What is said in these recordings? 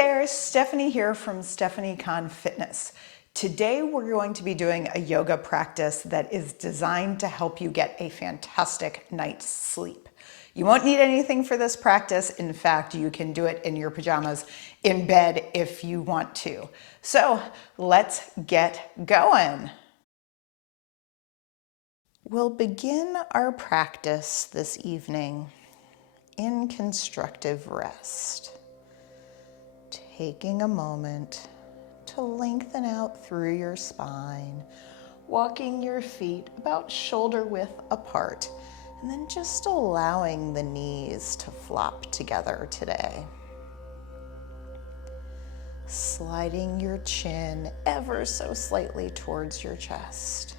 there, Stephanie here from Stephanie Kahn Fitness. Today we're going to be doing a yoga practice that is designed to help you get a fantastic night's sleep. You won't need anything for this practice. In fact, you can do it in your pajamas in bed if you want to. So let's get going. We'll begin our practice this evening in constructive rest. Taking a moment to lengthen out through your spine, walking your feet about shoulder width apart, and then just allowing the knees to flop together today. Sliding your chin ever so slightly towards your chest.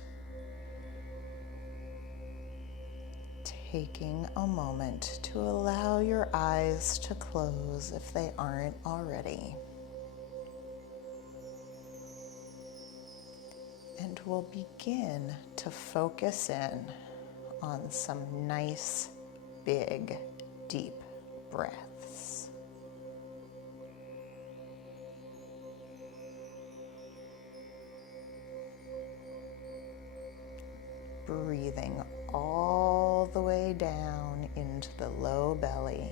Taking a moment to allow your eyes to close if they aren't already. And we'll begin to focus in on some nice, big, deep breaths. Breathing all the way down into the low belly.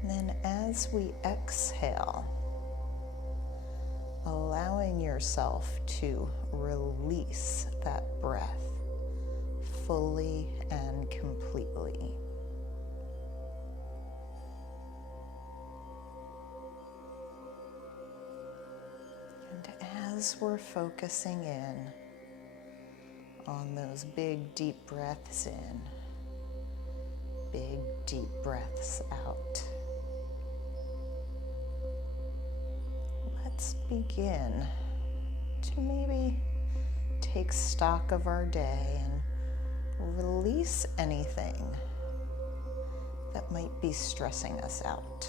And then as we exhale, allowing yourself to release that breath fully and completely. And as we're focusing in on those big deep breaths in, big deep breaths out, let's begin to maybe take stock of our day and release anything that might be stressing us out.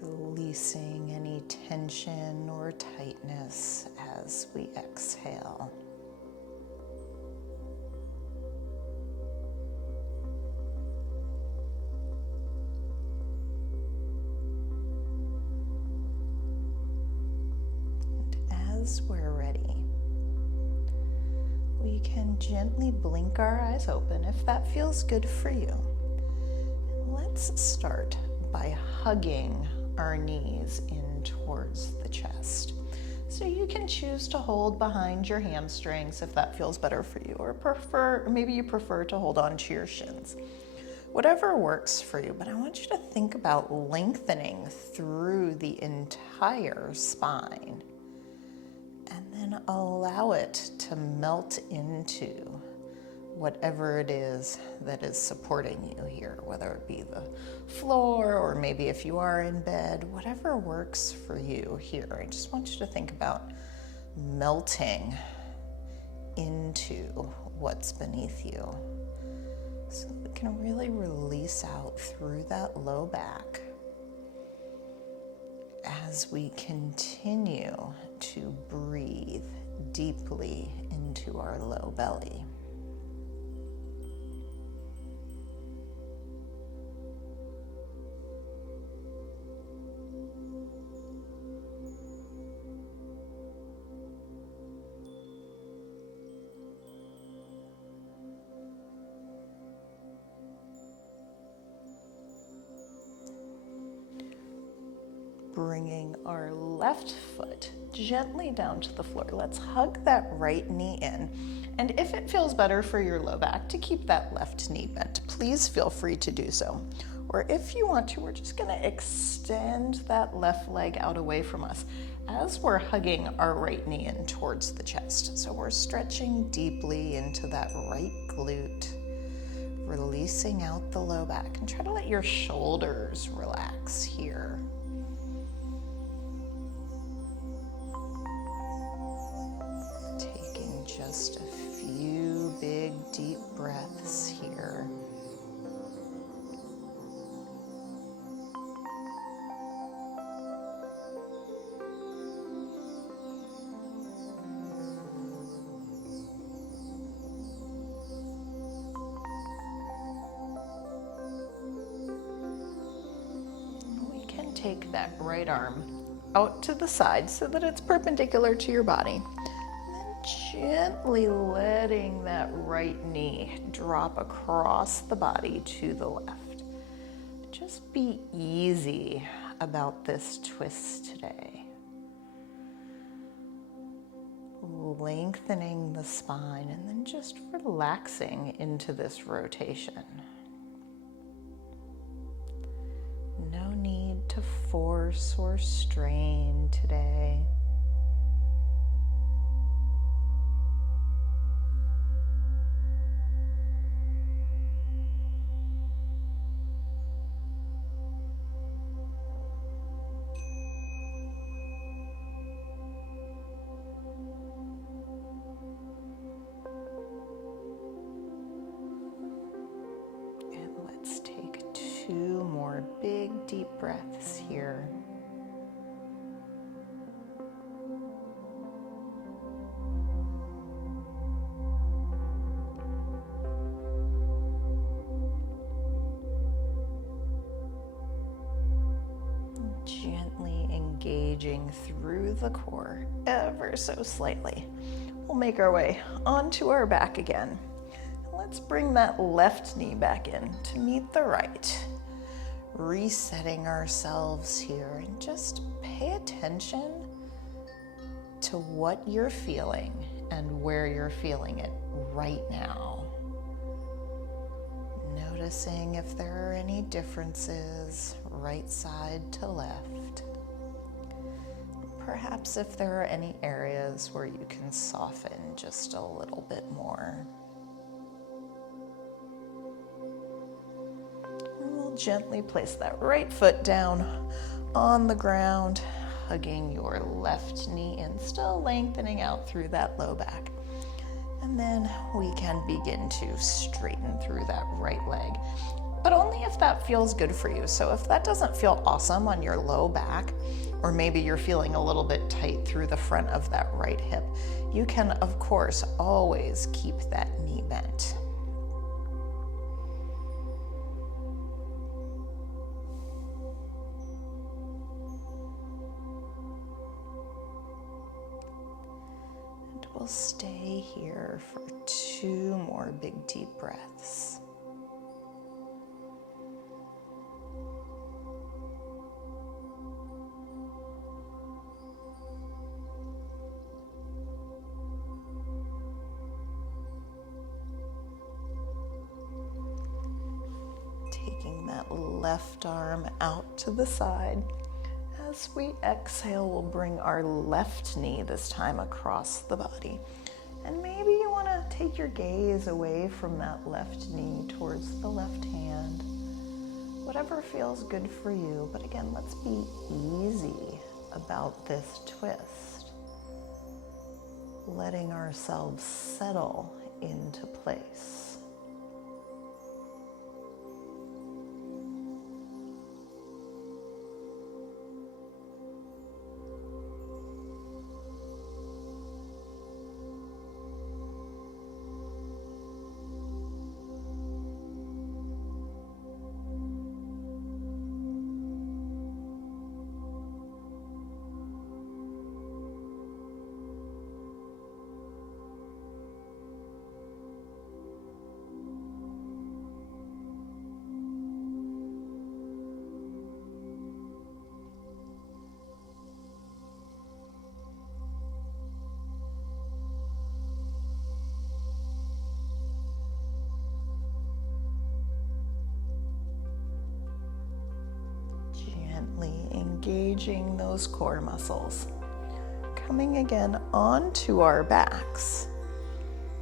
Releasing any tension or tightness as we exhale. As we're ready, we can gently blink our eyes open if that feels good for you. And let's start by hugging our knees in towards the chest. So you can choose to hold behind your hamstrings if that feels better for you, or maybe you prefer to hold on to your shins. Whatever works for you, but I want you to think about lengthening through the entire spine. And then allow it to melt into whatever it is that is supporting you here, whether it be the floor or maybe if you are in bed, whatever works for you here. I just want you to think about melting into what's beneath you so that we can really release out through that low back as we continue to breathe deeply into our low belly. Bringing our left foot gently down to the floor. Let's hug that right knee in. And if it feels better for your low back to keep that left knee bent, please feel free to do so. Or if you want to, we're just going to extend that left leg out away from us as we're hugging our right knee in towards the chest. So we're stretching deeply into that right glute, releasing out the low back, and try to let your shoulders relax here. Just a few big deep breaths here. take that right arm out to the side so that it's perpendicular to your body. And then gently letting that right knee drop across the body to the left. Just be easy about this twist today. Lengthening the spine and then just relaxing into this rotation. No need to force or strain today. Let's take 2 more big deep breaths here. Gently engaging through the core ever so slightly. We'll make our way onto our back again. Let's bring that left knee back in to meet the right. Resetting ourselves here and just pay attention to what you're feeling and where you're feeling it right now. Noticing if there are any differences, right side to left. Perhaps if there are any areas where you can soften just a little bit more. We'll gently place that right foot down on the ground, hugging your left knee in, still lengthening out through that low back. And then we can begin to straighten through that right leg, but only if that feels good for you. So if that doesn't feel awesome on your low back, or maybe you're feeling a little bit tight through the front of that right hip, you can, of course, always keep that knee bent. We'll stay here for 2 more big deep breaths. Taking that left arm out to the side. As we exhale, we'll bring our left knee this time across the body. And maybe you want to take your gaze away from that left knee towards the left hand. Whatever feels good for you. But again, let's be easy about this twist. Letting ourselves settle into place. Engaging those core muscles. Coming again onto our backs.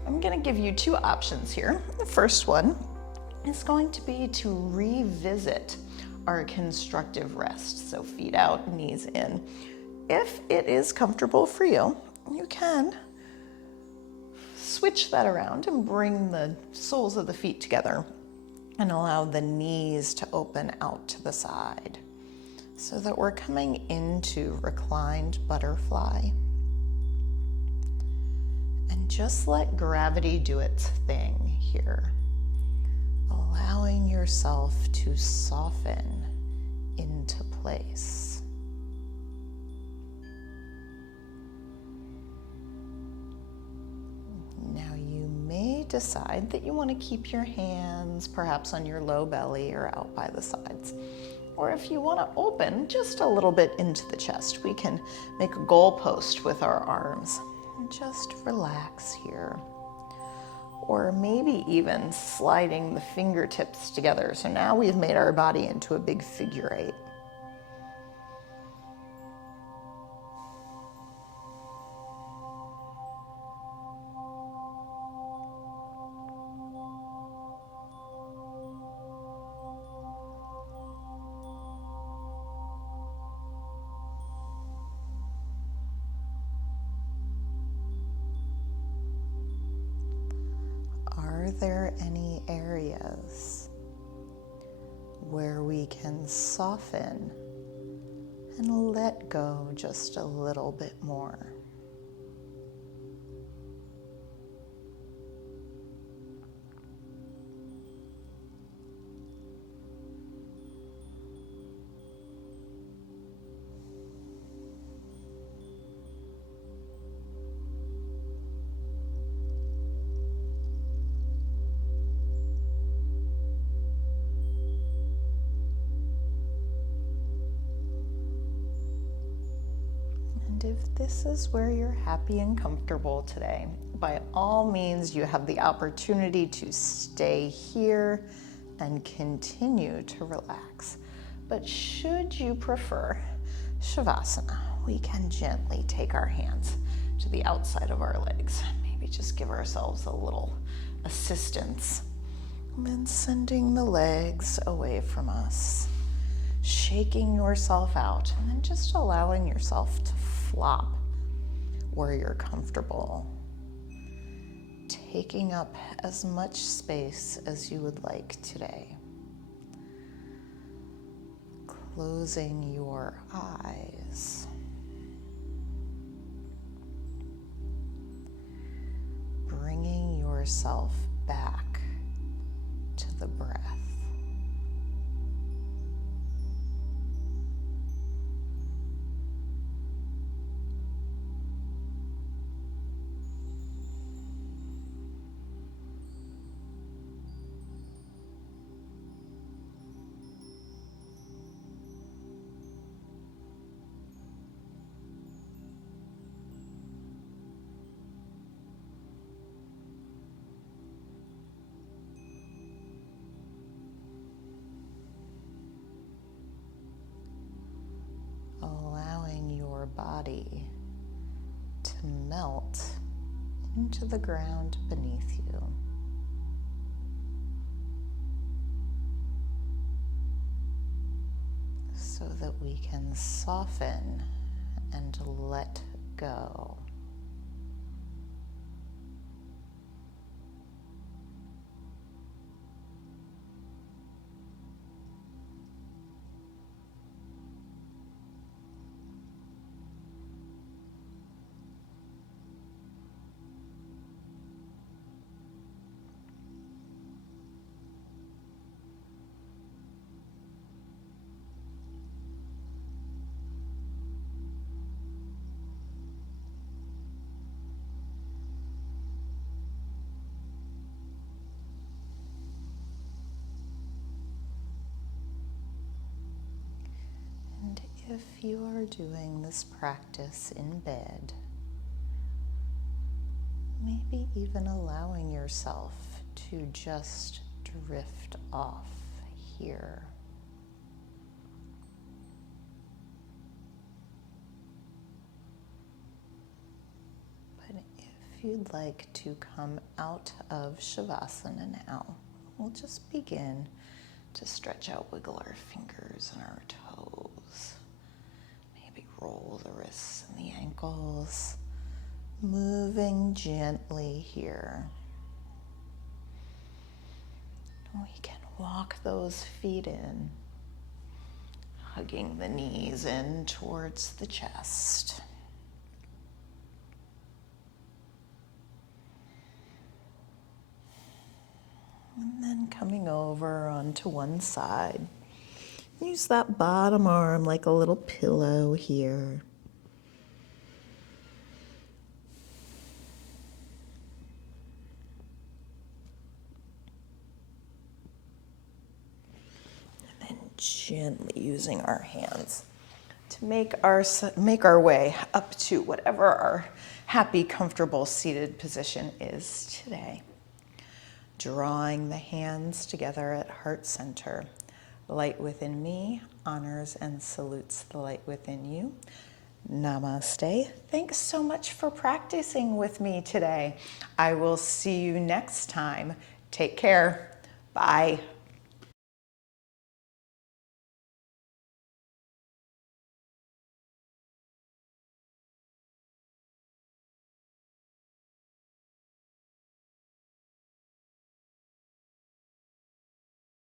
I'm going to give you 2 options here. The first one is going to be to revisit our constructive rest. So feet out, knees in. If it is comfortable for you, you can switch that around and bring the soles of the feet together and allow the knees to open out to the side, so that we're coming into reclined butterfly. And just let gravity do its thing here, allowing yourself to soften into place. Now you may decide that you want to keep your hands perhaps on your low belly or out by the sides. Or if you want to open just a little bit into the chest, we can make a goalpost with our arms and just relax here. Or maybe even sliding the fingertips together. So now we've made our body into a big figure eight. Are there any areas where we can soften and let go just a little bit more? If this is where you're happy and comfortable today, by all means, you have the opportunity to stay here and continue to relax. But should you prefer Shavasana, we can gently take our hands to the outside of our legs. Maybe just give ourselves a little assistance. And then sending the legs away from us, shaking yourself out, and then just allowing yourself to flop where you're comfortable, taking up as much space as you would like today. Closing your eyes. Bringing yourself back to the breath. Allowing your body to melt into the ground beneath you. So that we can soften and let go. If you are doing this practice in bed, maybe even allowing yourself to just drift off here. But if you'd like to come out of Shavasana now, we'll just begin to stretch out, wiggle our fingers and our toes. Roll the wrists and the ankles, moving gently here. We can walk those feet in, hugging the knees in towards the chest. And then coming over onto one side. Use that bottom arm like a little pillow here. And then gently using our hands to make our way up to whatever our happy, comfortable seated position is today. Drawing the hands together at heart center. Light within me honors and salutes the light within you. Namaste. Thanks so much for practicing with me today. I will see you next time. Take care. Bye.